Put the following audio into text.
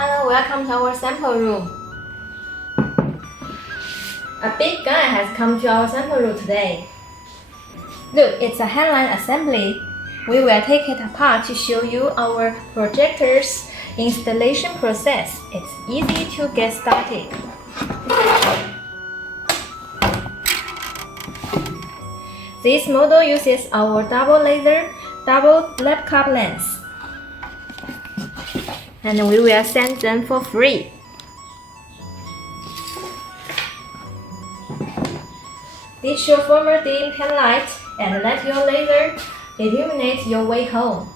Hello, welcome to our sample room. A big guy has come to our sample room today. Look, it's a headlight assembly. We will take it apart to show you our projector's installation process. It's easy to get started. This model uses our double lab cup lens. And we will send them for free. Ditch your former dim headlight and let your laser illuminate your way home.